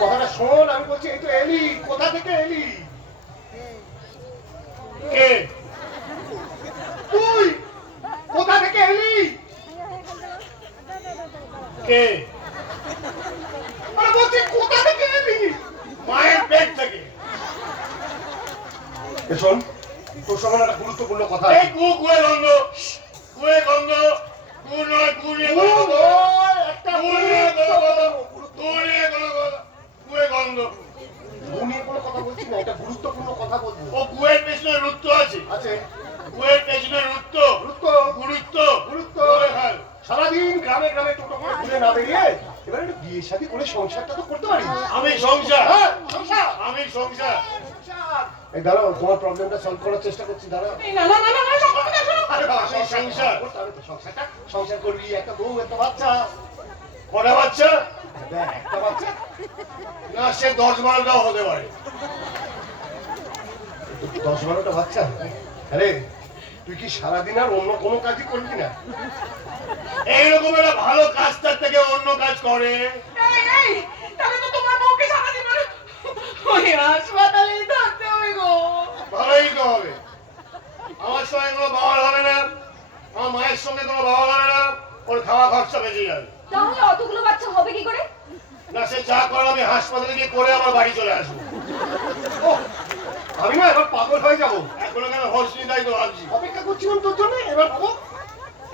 কথাটা শোন, আমি বলছি এই তো এলি, কোথা থেকে এলি? কে তুই? কোথা থেকে এলি? কে? বলছি কোথা থেকে এলি? মায়ের পেট থেকে। শোন, তোর সঙ্গে একটা গুরুত্বপূর্ণ কথা। এই কুয়ে গন্ধ, কুয়ে গন্ধ, কু নয় কুয়ে গন্ধ, একটা কুয়ে গন্ধ। নিয়ে কোনো কথা বলছি না, এটা গুরুত্বপূর্ণ কথা বলবো। ও কুয়ের পেছনে রুত্ত আছে। আছে। কুয়ের পেছনে রুত্ত, রুত্ত, গুরুত্ব, গুরুত্ব। সারাদিন গ্রামে গ্রামে টোটো করে ঘুরে না বেরিয়ে এবার একটু বিয়ে শাদী করে সংসারটা তো করতে পারি। আমি সংসার, সংসার, আমি সংসার। এই দাঁড়াও, তোমার প্রবলেমটা সলভ করার চেষ্টা করছি। দাঁড়াও। না না না না না, সংসার সংসারটা সংসার করবি, একটা বউ, একটা বাচ্চা। কটা বাচ্চা? একটা বাচ্চা না, সে 10-12টাও হতে পারে। 10-12টা বাচ্চা? আরে তুই কি সারাদিন আর অন্য কোনো কাজই করবি না? এইরকম একটা ভালো কাজ তার থেকে অন্য কাজ করে। তাহলে তো তোমার বউকে সারাদিন ওই হাসপাতালেই থাকতে হবে গো। ভালোই তো হবে। আমার সঙ্গে কোনো বাবার হবে না, আমার মায়ের সঙ্গে কোনো বাবার হবে না, ওর খাওয়া খরচা বেঁচে যাবে। তাহলে অতগুলো বাচ্চা হবে কি করে? না, সে যা করে আমি হাসপাতালে গিয়ে করে আমার বাড়ি চলে আসবো। আমি না এবার পাগল হয়ে যাবো। এখনো কেন হোশ নেই, তাই তো ভাবছি। অপেক্ষা করছিলাম তোর জন্য। এবার ভাবো,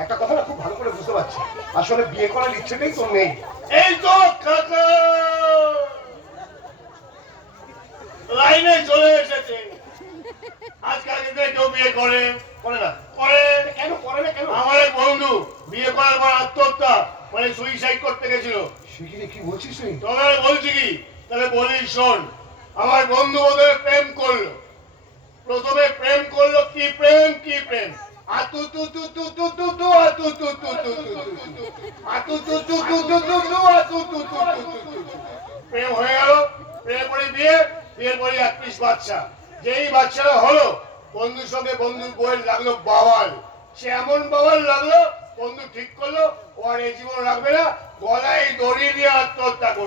একটা কথা না খুব ভালো করে বুঝতে পারছি, আসলে বিয়ে করার ইচ্ছেটাই তোর নেই। এই তো কাকা লাইনে চলে এসেছে। আজকাল কিন্তু কেউ বিয়ে করে করে না। করে কেন? করে না কেন? আমার এক বন্ধু বিয়ে করার পর আত্মহত্যা মানে সুইসাইড করতে গেছিল। শিখিরে কি বলছিস তুই? তবে বলছি কি, তাহলে বলি শোন। আমার বন্ধু ওদের প্রেম করলো। প্রথমে প্রেম করলো, কি প্রেম কি প্রেম, আতু তু তু তু তু তু তু আতু তু তু তু তু আতু তু তু তু তু তু তু আতু তু তু তু। প্রেম হয়ে গেল, প্রেম করে বিয়ে, বিয়ের পরে 1 পিস বাচ্চা। যেই বাচ্চাটা হলো, বন্ধুর সঙ্গে বন্ধুর বউয়ের লাগলো বাওয়াল। সে এমন বাওয়াল লাগলো, বন্ধু ঠিক করলো ও আর এই জীবন রাখবে না, গলায় দড়ি দিয়ে আত্মহত্যা করবে।